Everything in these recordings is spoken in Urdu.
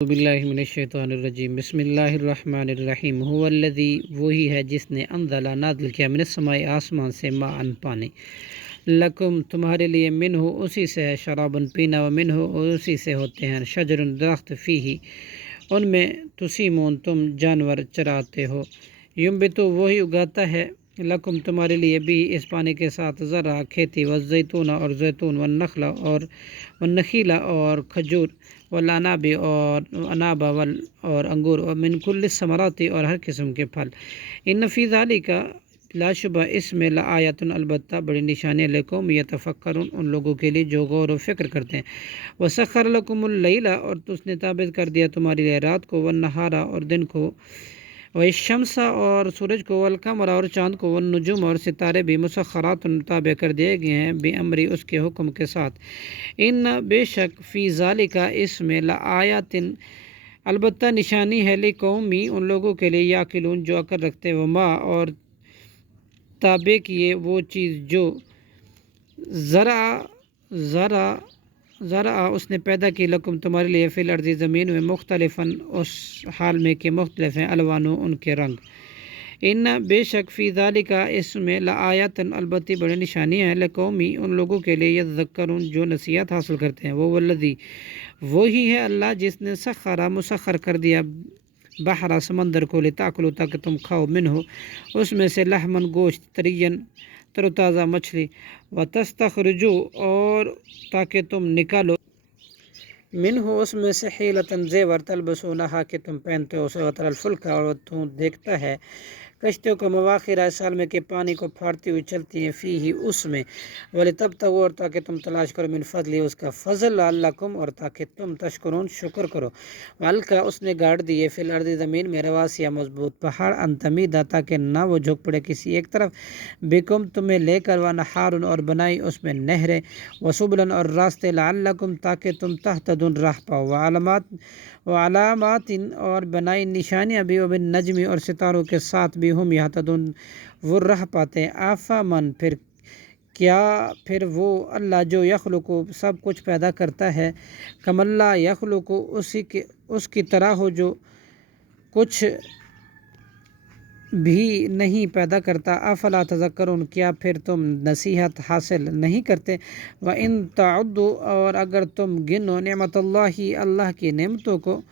اعوذ باللہ من الشیطان الرجیم بسم اللہ الرحمن الرحیم هو الذی وہی ہے جس نے انزل نازل کیا من السماء آسمان سے ماء پانی لکم تمہارے لیے منہ اسی سے ہے شرابن پینا و منہ اسی سے ہوتے ہیں شجر درخت فیہ ان میں تسیمون تم جانور چراتے ہو ینبتو وہی اگاتا ہے لکم تمہارے لیے بھی اس پانی کے ساتھ زرع کھیتی والزیتون اور زیتون والنخل اور والنخیل اور کھجور والعناب اور اناب اور انگور اور من کل الثمرات اور ہر قسم کے پھل ان فی ذالک لا شبہ اس میں لآیۃ البتہ بڑی نشانی لقوم یتفکرون ان لوگوں کے لیے جو غور و فکر کرتے ہیں وسخر لکم اللیل اور اس نے ثابت کر دیا تمہارے لیے رات کو والنہار اور دن کو والشمس اور سورج کو والقمر اور چاند کو والنجوم اور ستارے بھی مسخرات تابع کر دیے گئے ہیں بامری اس کے حکم کے ساتھ ان بے شک فی ذالک اس میں لآیات البتہ نشانی ہے لقومی ان لوگوں کے لیے یعقلون جو عقل رکھتے وما اور تابع کیے وہ چیز جو زرع اس نے پیدا کی لکم تمہارے لیے فی الارض زمین میں مختلفاً اس حال میں کہ مختلف ہیں الوانو ان کے رنگ ان بے شک فی ذالک اس میں لآیات البتہ بڑی نشانی ہے لقومی ان لوگوں کے لیے یذکرون جو نصیحت حاصل کرتے ہیں وہ والذی وہی ہے اللہ جس نے مسخر کر دیا بحر سمندر کو لتاکلوا تاکہ تم کھاؤ منہ اس میں سے لحمن گوشت طرین تر و تازہ مچھلی وتستخرجوا اور تاکہ تم نکالو منہ اس میں سے حیلتاً زیور تلبسونہا کہ تم پہنتے ہو وتری الفلک اور تو دیکھتا ہے کشتیوں کو مواخر سال میں کہ پانی کو پھاڑتی ہوئی چلتی ہیں فیہ اس میں ولتبتغوا اور تاکہ تم تلاش کرو من فضل اس کا فضل لعلکم اور تاکہ تم تشکرون شکر کرو والقا اس نے گاڑ دیے فی الارض زمین میں رواسیا مضبوط پہاڑ ان تمیدا تاکہ نہ وہ جھک پڑے کسی ایک طرف بکم تمہیں لے کر ونہار اور بنائی اس میں نہریں وسبلا اور راستے لعلکم تاکہ تم تہتدون راہ پاؤ وعلامات اور بنائی نشانیاں بھی وبالنجم اور ستاروں کے ساتھ بھی ہم یہتدون وہ راہ پاتے ہیں آفامن پھر وہ اللہ جو یخلق سب کچھ پیدا کرتا ہے کم اللہ یخلق اس کی طرح ہو جو کچھ بھی نہیں پیدا کرتا افلا تذکرون کیا پھر تم نصیحت حاصل نہیں کرتے وَإِن تَعُدُّوا اور اگر تم گنو نعمت اللہ کی نعمتوں کو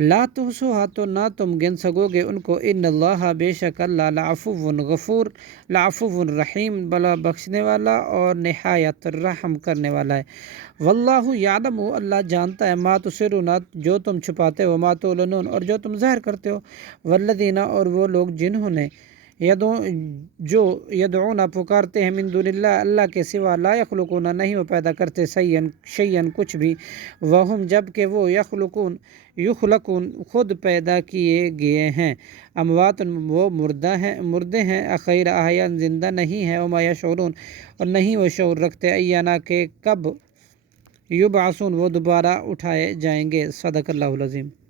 لا تحصوها تو نہ تم گن سکو گے ان کو ان اللہ بے شک اللہ لعفو غفور لعفو رحیم بلا بخشنے والا اور نہایت رحم کرنے والا ہے واللہ یعلم اللہ جانتا ہے ما تسرون جو تم چھپاتے ہو ما تعلنون اور جو تم ظاہر کرتے ہو والذین اور وہ لوگ جنہوں نے یدعون پکارتے ہیں من دون اللہ اللہ کے سوا لا یخلقون نہیں وہ پیدا کرتے شیئن کچھ بھی وہم جب کہ وہ یخلقون خود پیدا کیے گئے ہیں اموات وہ مردے ہیں غیر احیاء زندہ نہیں ہیں وما یشعرون اور نہیں وہ شعور رکھتے ایانا کہ کب یبعثون وہ دوبارہ اٹھائے جائیں گے صدق اللہ العظیم